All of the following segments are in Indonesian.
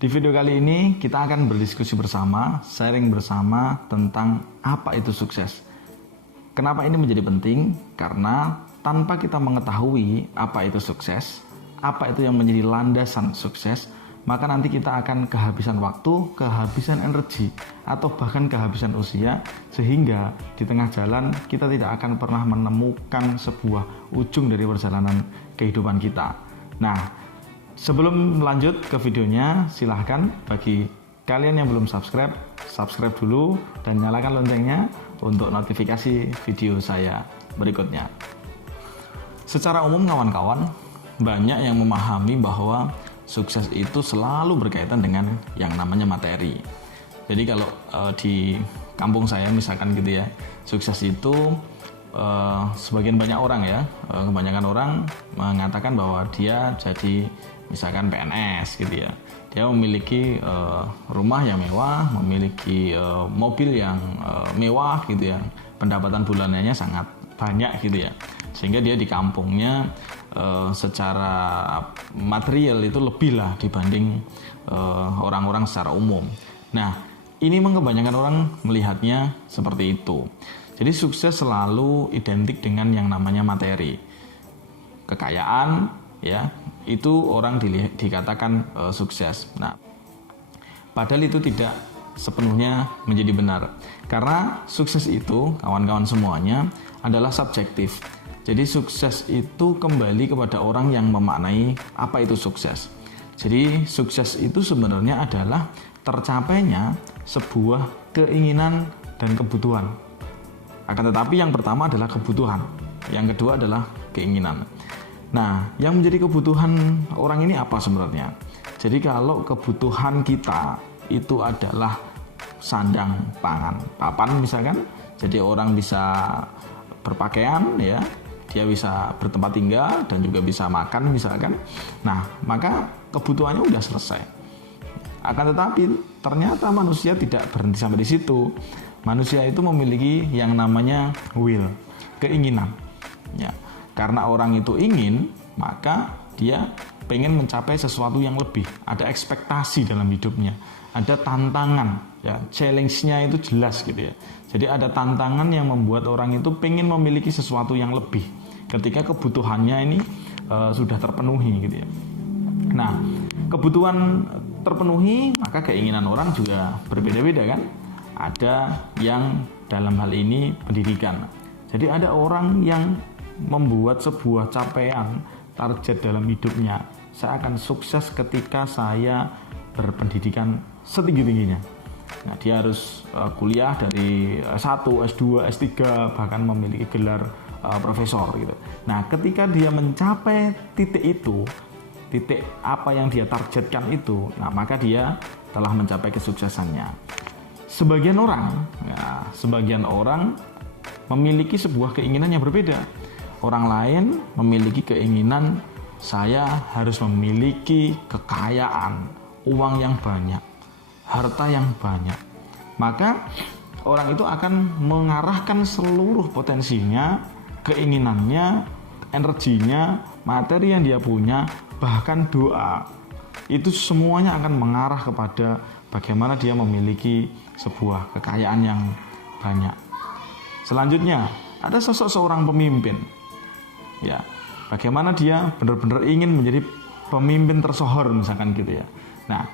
Di video kali ini kita akan berdiskusi bersama, sharing bersama tentang apa itu sukses. Kenapa ini menjadi penting? Karena tanpa kita mengetahui apa itu sukses, apa itu yang menjadi landasan sukses, maka nanti kita akan kehabisan waktu, kehabisan energi, atau bahkan kehabisan usia, sehingga di tengah jalan kita tidak akan pernah menemukan sebuah ujung dari perjalanan kehidupan kita. Nah, sebelum lanjut ke videonya, silahkan bagi kalian yang belum subscribe, subscribe dulu dan nyalakan loncengnya untuk notifikasi video saya berikutnya. Secara umum kawan-kawan, banyak yang memahami bahwa sukses itu selalu berkaitan dengan yang namanya materi. Jadi kalau di kampung saya misalkan gitu ya, sukses itu sebagian banyak orang ya, kebanyakan orang mengatakan bahwa dia jadi misalkan PNS gitu ya, dia memiliki rumah yang mewah, memiliki mobil yang mewah gitu ya, pendapatan bulanannya sangat banyak gitu ya, sehingga dia di kampungnya secara material itu lebih lah dibanding orang-orang secara umum. Nah, ini memang kebanyakan orang melihatnya seperti itu. Jadi sukses selalu identik dengan yang namanya materi, kekayaan, ya itu orang dikatakan sukses. Nah, padahal itu tidak sepenuhnya menjadi benar, karena sukses itu kawan-kawan semuanya adalah subjektif. Jadi sukses itu kembali kepada orang yang memaknai apa itu sukses. Jadi sukses itu sebenarnya adalah tercapainya sebuah keinginan dan kebutuhan. Akan tetapi yang pertama adalah kebutuhan, yang kedua adalah keinginan. Nah, yang menjadi kebutuhan orang ini apa sebenarnya? Jadi kalau kebutuhan kita itu adalah sandang, pangan, papan misalkan, jadi orang bisa berpakaian ya, dia bisa bertempat tinggal dan juga bisa makan misalkan. Nah, maka kebutuhannya udah selesai. Akan tetapi ternyata manusia tidak berhenti sampai di situ. Manusia itu memiliki yang namanya will, keinginan. Ya, karena orang itu ingin, maka dia pengen mencapai sesuatu yang lebih. Ada ekspektasi dalam hidupnya, ada tantangan. Ya, challenge-nya itu jelas gitu ya. Jadi ada tantangan yang membuat orang itu pengen memiliki sesuatu yang lebih. Ketika kebutuhannya ini sudah terpenuhi gitu ya. Nah, kebutuhan terpenuhi, maka keinginan orang juga berbeda-beda kan. Ada yang dalam hal ini pendidikan. Jadi ada orang yang membuat sebuah capaian, target dalam hidupnya. Saya akan sukses ketika saya berpendidikan setinggi-tingginya. Nah, dia harus kuliah dari S1, S2, S3, bahkan memiliki gelar profesor gitu. Nah, ketika dia mencapai titik itu, titik apa yang dia targetkan itu, nah maka dia telah mencapai kesuksesannya. Sebagian orang memiliki sebuah keinginan yang berbeda. Orang lain memiliki keinginan, saya harus memiliki kekayaan, uang yang banyak, harta yang banyak. Maka orang itu akan mengarahkan seluruh potensinya, keinginannya, energinya, materi yang dia punya, bahkan doa. Itu semuanya akan mengarah kepada bagaimana dia memiliki sebuah kekayaan yang banyak. Selanjutnya, ada sosok seorang pemimpin. Ya, bagaimana dia benar-benar ingin menjadi pemimpin tersohor misalkan gitu ya. Nah,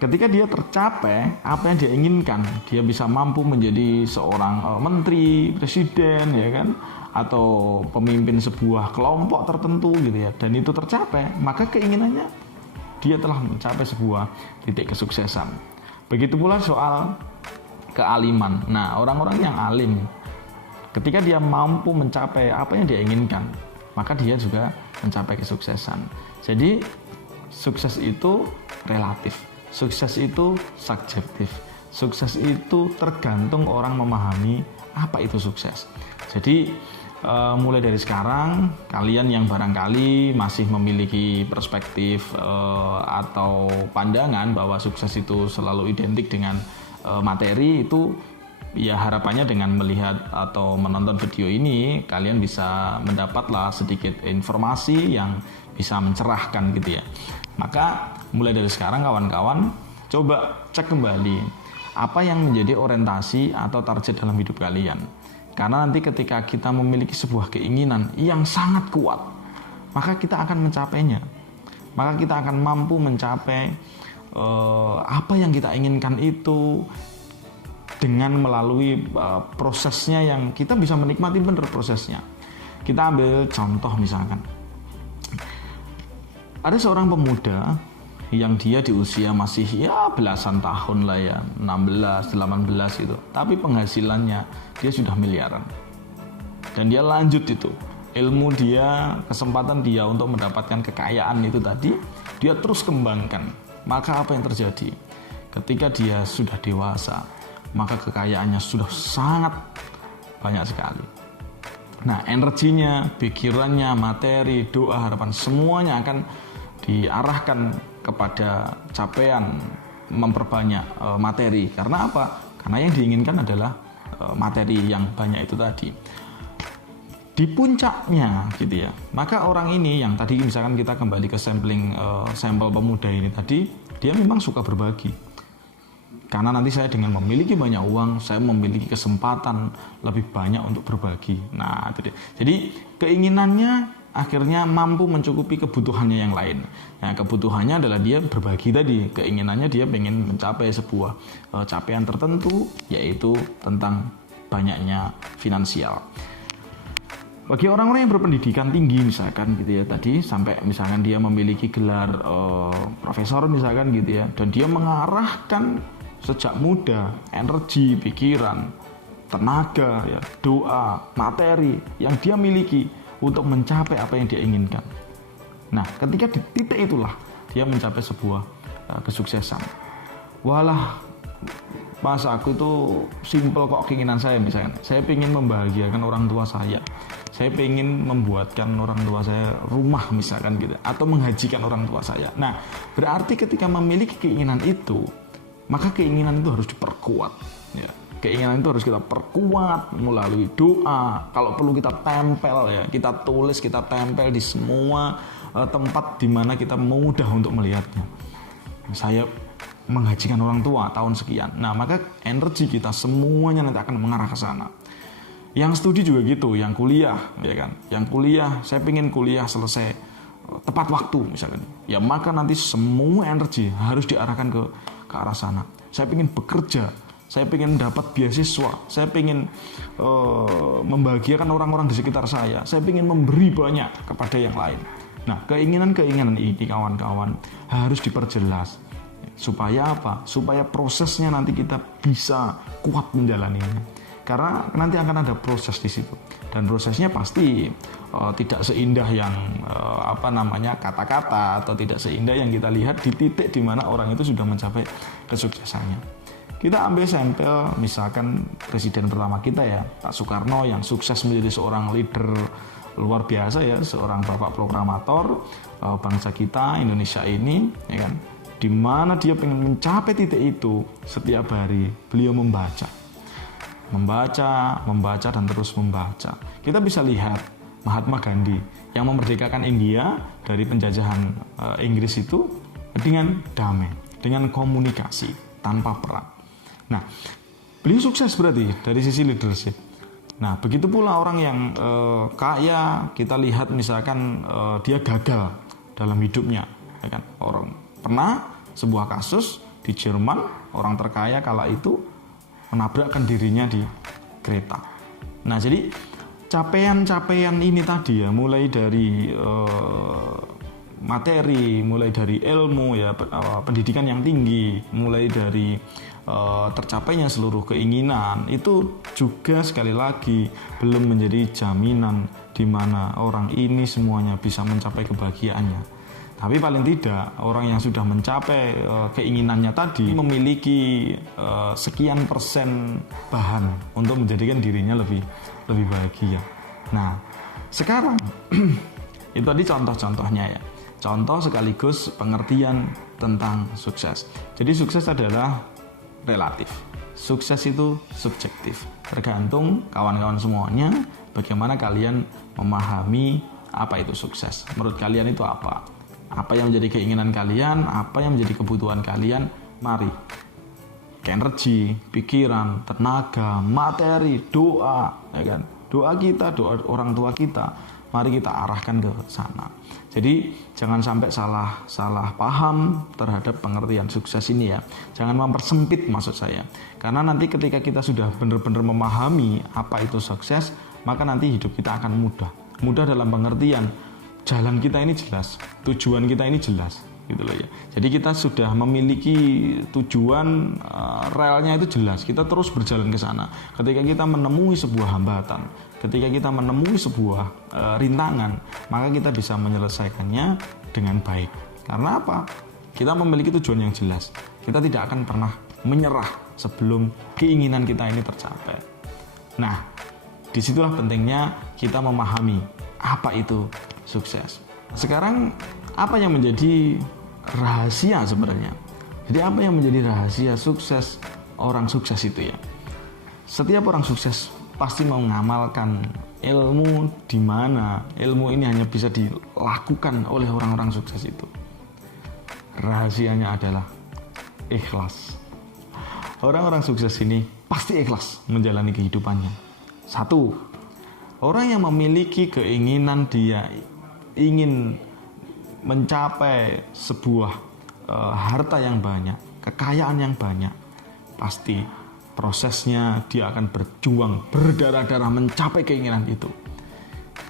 ketika dia tercapai apa yang dia inginkan, dia bisa mampu menjadi seorang menteri, presiden ya kan, atau pemimpin sebuah kelompok tertentu gitu ya, dan itu tercapai, maka keinginannya dia telah mencapai sebuah titik kesuksesan. Begitu pula soal kealiman. Nah, orang-orang yang alim, ketika dia mampu mencapai apa yang dia inginkan, maka dia juga mencapai kesuksesan. Jadi sukses itu relatif, sukses itu subjektif, sukses itu tergantung orang memahami apa itu sukses. Jadi mulai dari sekarang, kalian yang barangkali masih memiliki perspektif atau pandangan bahwa sukses itu selalu identik dengan materi, itu ya harapannya dengan melihat atau menonton video ini kalian bisa mendapatlah sedikit informasi yang bisa mencerahkan gitu ya. Maka mulai dari sekarang kawan-kawan, Coba cek kembali apa yang menjadi orientasi atau target dalam hidup kalian. Karena nanti ketika kita memiliki sebuah keinginan yang sangat kuat, maka kita akan mencapainya. Maka kita akan mampu mencapai apa yang kita inginkan itu dengan melalui prosesnya yang kita bisa menikmati benar prosesnya. Kita ambil contoh misalkan. Ada seorang pemuda yang dia di usia masih ya belasan tahun lah ya, 16, 18 gitu. Tapi penghasilannya dia sudah miliaran. Dan dia lanjut itu. Ilmu dia, kesempatan dia untuk mendapatkan kekayaan itu tadi, dia terus kembangkan. Maka apa yang terjadi? Ketika dia sudah dewasa, maka kekayaannya sudah sangat banyak sekali. Nah, energinya, pikirannya, materi, doa, harapan, semuanya akan diarahkan kepada capaian memperbanyak materi. Karena apa? Karena yang diinginkan adalah materi yang banyak itu tadi. Di puncaknya gitu ya, maka orang ini yang tadi misalkan kita kembali ke sampel pemuda ini tadi, dia memang suka berbagi. Karena nanti saya dengan memiliki banyak uang, saya memiliki kesempatan lebih banyak untuk berbagi. Nah, itu dia. Jadi keinginannya akhirnya mampu mencukupi kebutuhannya yang lain. Nah, kebutuhannya adalah dia berbagi tadi. Keinginannya dia ingin mencapai sebuah capaian tertentu, yaitu tentang banyaknya finansial. Bagi orang-orang yang berpendidikan tinggi misalkan gitu ya tadi, sampai misalkan dia memiliki gelar profesor misalkan gitu ya, dan dia mengarahkan sejak muda energi, pikiran, tenaga, ya, doa, materi yang dia miliki untuk mencapai apa yang dia inginkan. Nah, ketika di titik itulah dia mencapai sebuah kesuksesan. Walah, Mas, aku tuh simple kok keinginan saya misalnya. Saya ingin membahagiakan orang tua saya. Saya ingin membuatkan orang tua saya rumah misalkan gitu, atau menghajikan orang tua saya. Nah, berarti ketika memiliki keinginan itu, maka keinginan itu harus diperkuat. Ya. Keinginan itu harus kita perkuat melalui doa. Kalau perlu kita tempel ya, kita tulis, kita tempel di semua tempat di mana kita mudah untuk melihatnya. Saya menghajikan orang tua tahun sekian. Nah, maka energi kita semuanya nanti akan mengarah ke sana. Yang studi juga gitu, yang kuliah, ya kan? Yang kuliah, saya pengen kuliah selesai tepat waktu misalkan. Ya maka nanti semua energi harus diarahkan ke arah sana. Saya pengen bekerja, saya pengen dapat beasiswa, saya pengen membahagiakan orang-orang di sekitar saya pengen memberi banyak kepada yang lain. Nah, keinginan-keinginan ini kawan-kawan harus diperjelas. Supaya apa? Supaya prosesnya nanti kita bisa kuat menjalaninya. Karena nanti akan ada proses di situ, dan prosesnya pasti tidak seindah yang kata-kata, atau tidak seindah yang kita lihat di titik di mana orang itu sudah mencapai kesuksesannya. Kita ambil sampel misalkan presiden pertama kita ya, Pak Soekarno, yang sukses menjadi seorang leader luar biasa ya, seorang bapak proklamator bangsa kita Indonesia ini, ya kan? Di mana dia pengen mencapai titik itu, setiap hari beliau membaca dan terus membaca. Kita bisa lihat Mahatma Gandhi yang memerdekakan India dari penjajahan Inggris itu dengan damai, dengan komunikasi tanpa perang. Nah, beliau sukses berarti dari sisi leadership. Nah, begitu pula orang yang kaya, kita lihat misalkan dia gagal dalam hidupnya, ya kan? Orang pernah sebuah kasus di Jerman, orang terkaya kala itu menabrakkan dirinya di kereta. Nah, jadi capaian-capaian ini tadi ya, mulai dari materi, mulai dari ilmu ya, pendidikan yang tinggi, mulai dari tercapainya seluruh keinginan, itu juga sekali lagi belum menjadi jaminan di mana orang ini semuanya bisa mencapai kebahagiaannya. Tapi paling tidak orang yang sudah mencapai keinginannya tadi memiliki sekian persen bahan untuk menjadikan dirinya lebih bahagia. Nah, sekarang itu tadi contoh-contohnya ya. Contoh sekaligus pengertian tentang sukses. Jadi sukses adalah relatif. Sukses itu subjektif. Tergantung kawan-kawan semuanya bagaimana kalian memahami apa itu sukses. Menurut kalian itu apa? Apa yang menjadi keinginan kalian, apa yang menjadi kebutuhan kalian, Mari, energi, pikiran, tenaga, materi, doa, ya kan? Doa kita, doa orang tua kita, mari kita arahkan ke sana. Jadi jangan sampai salah paham terhadap pengertian sukses ini ya. Jangan mempersempit maksud saya. Karena nanti ketika kita sudah benar-benar memahami apa itu sukses, maka nanti hidup kita akan mudah. Mudah dalam pengertian jalan kita ini jelas, tujuan kita ini jelas. Gitu loh ya. Jadi kita sudah memiliki tujuan, relnya itu jelas. Kita terus berjalan ke sana. Ketika kita menemui sebuah hambatan, ketika kita menemui sebuah rintangan, maka kita bisa menyelesaikannya dengan baik. Karena apa? Kita memiliki tujuan yang jelas. Kita tidak akan pernah menyerah sebelum keinginan kita ini tercapai. Nah, disitulah pentingnya kita memahami apa itu sukses. Sekarang apa yang menjadi rahasia sebenarnya? Jadi apa yang menjadi rahasia sukses orang sukses itu ya? Setiap orang sukses pasti mengamalkan ilmu, di mana ilmu ini hanya bisa dilakukan oleh orang-orang sukses itu. Rahasianya adalah ikhlas. Orang-orang sukses ini pasti ikhlas menjalani kehidupannya. Satu, orang yang memiliki keinginan dia ingin mencapai sebuah harta yang banyak, kekayaan yang banyak, pasti prosesnya dia akan berjuang berdarah-darah mencapai keinginan itu.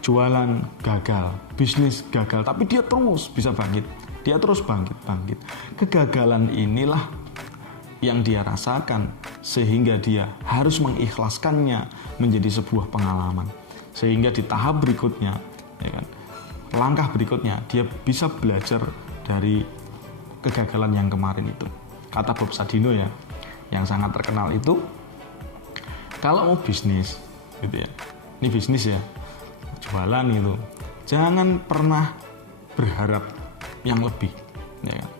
Jualan gagal, bisnis gagal, tapi dia terus bisa bangkit, dia terus bangkit. Kegagalan inilah yang dia rasakan sehingga dia harus mengikhlaskannya menjadi sebuah pengalaman, sehingga di tahap berikutnya, ya kan, langkah berikutnya dia bisa belajar dari kegagalan yang kemarin itu. Kata Bob Sadino ya, yang sangat terkenal itu, kalau mau bisnis gitu ya, ini bisnis ya, jualan gitu, jangan pernah berharap yang lebih, ya kan?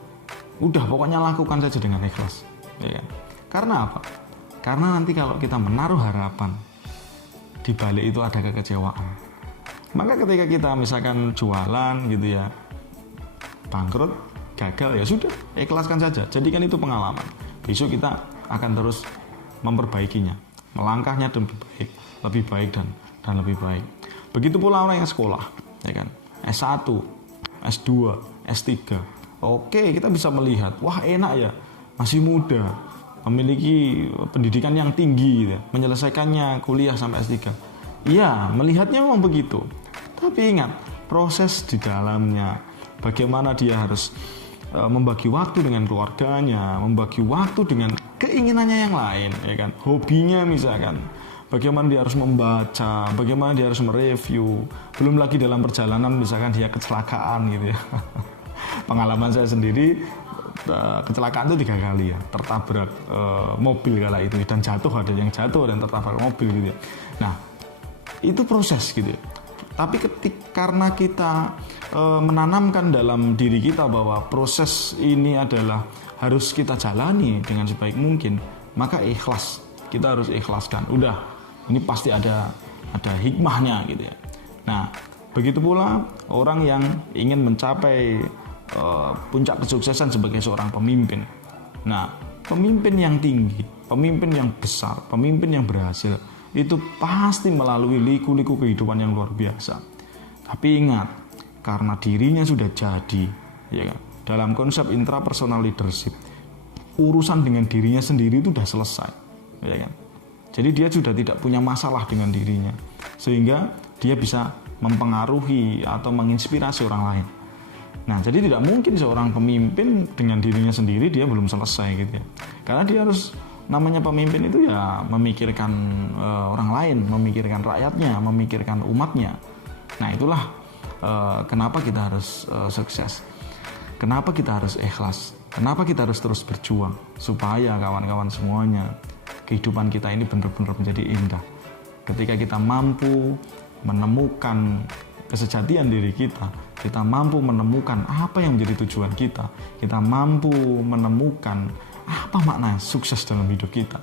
Udah pokoknya lakukan saja dengan ikhlas, ya kan? Karena apa? Karena nanti kalau kita menaruh harapan, di balik itu ada kekecewaan. Maka ketika kita misalkan jualan gitu ya, bangkrut, gagal, ya sudah, ikhlaskan saja. Jadikan itu pengalaman. Besok kita akan terus memperbaikinya, melangkahnya lebih baik dan lebih baik. Begitu pula orang yang sekolah, ya kan, S1, S2, S3. Oke, kita bisa melihat, wah enak ya, masih muda, memiliki pendidikan yang tinggi, gitu, menyelesaikannya kuliah sampai S3. Iya, melihatnya memang begitu. Tapi ingat, proses di dalamnya, bagaimana dia harus membagi waktu dengan keluarganya, membagi waktu dengan keinginannya yang lain, ya kan? Hobinya misalkan, bagaimana dia harus membaca, bagaimana dia harus mereview. Belum lagi dalam perjalanan misalkan dia kecelakaan gitu ya. Pengalaman saya sendiri, kecelakaan itu 3 kali ya, tertabrak mobil kala itu, dan jatuh, ada yang jatuh dan tertabrak mobil gitu ya. Nah, itu proses gitu ya. Tapi karena kita menanamkan dalam diri kita bahwa proses ini adalah harus kita jalani dengan sebaik mungkin, maka ikhlas, kita harus ikhlaskan. Udah, ini pasti ada hikmahnya gitu ya. Nah, begitu pula orang yang ingin mencapai puncak kesuksesan sebagai seorang pemimpin. Nah, pemimpin yang tinggi, pemimpin yang besar, pemimpin yang berhasil, itu pasti melalui liku-liku kehidupan yang luar biasa. Tapi ingat, karena dirinya sudah jadi, ya kan, dalam konsep intrapersonal leadership, urusan dengan dirinya sendiri itu sudah selesai, ya kan. Jadi dia sudah tidak punya masalah dengan dirinya, sehingga dia bisa mempengaruhi atau menginspirasi orang lain. Nah, jadi tidak mungkin seorang pemimpin dengan dirinya sendiri dia belum selesai gitu ya. Karena dia harus, namanya pemimpin itu ya memikirkan orang lain, memikirkan rakyatnya, memikirkan umatnya. Nah, itulah kenapa kita harus sukses. Kenapa kita harus ikhlas. Kenapa kita harus terus berjuang. Supaya kawan-kawan semuanya, kehidupan kita ini benar-benar menjadi indah. Ketika kita mampu menemukan kesejatian diri kita mampu menemukan apa yang menjadi tujuan kita mampu menemukan apa makna sukses dalam hidup kita,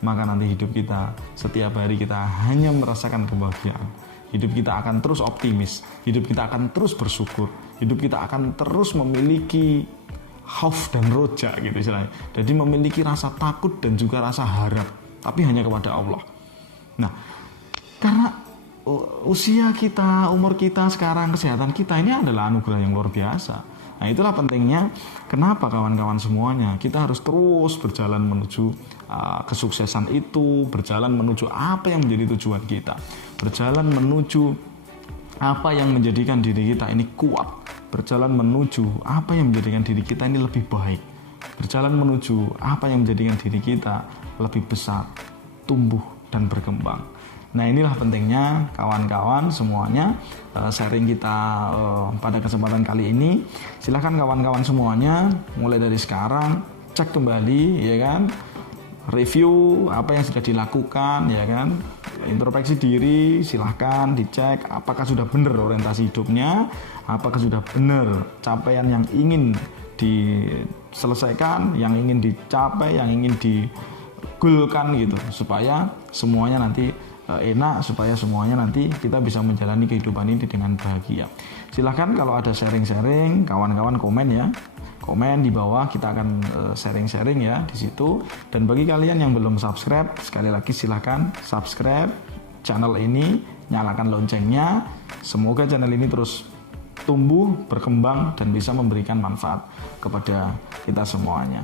maka nanti hidup kita, setiap hari kita hanya merasakan kebahagiaan. Hidup kita akan terus optimis, hidup kita akan terus bersyukur, hidup kita akan terus memiliki khauf dan roja gitu istilahnya. Jadi memiliki rasa takut dan juga rasa harap, tapi hanya kepada Allah. Nah, karena usia kita, umur kita sekarang, kesehatan kita ini adalah anugerah yang luar biasa. Nah, itulah pentingnya kenapa kawan-kawan semuanya kita harus terus berjalan menuju kesuksesan itu, berjalan menuju apa yang menjadi tujuan kita, berjalan menuju apa yang menjadikan diri kita ini kuat, berjalan menuju apa yang menjadikan diri kita ini lebih baik, berjalan menuju apa yang menjadikan diri kita lebih besar, tumbuh dan berkembang. Nah, inilah pentingnya kawan-kawan semuanya sharing kita pada kesempatan kali ini. Silahkan kawan-kawan semuanya mulai dari sekarang cek kembali, ya kan, review apa yang sudah dilakukan, ya kan, introspeksi diri, silahkan dicek apakah sudah benar orientasi hidupnya, apakah sudah benar capaian yang ingin diselesaikan, yang ingin dicapai, yang ingin digulkan gitu, supaya semuanya nanti enak, supaya semuanya nanti kita bisa menjalani kehidupan ini dengan bahagia. Silahkan kalau ada sharing-sharing, kawan-kawan komen ya, komen di bawah, kita akan sharing-sharing ya di situ. Dan bagi kalian yang belum subscribe, sekali lagi silahkan subscribe channel ini, nyalakan loncengnya. Semoga channel ini terus tumbuh, berkembang dan bisa memberikan manfaat kepada kita semuanya.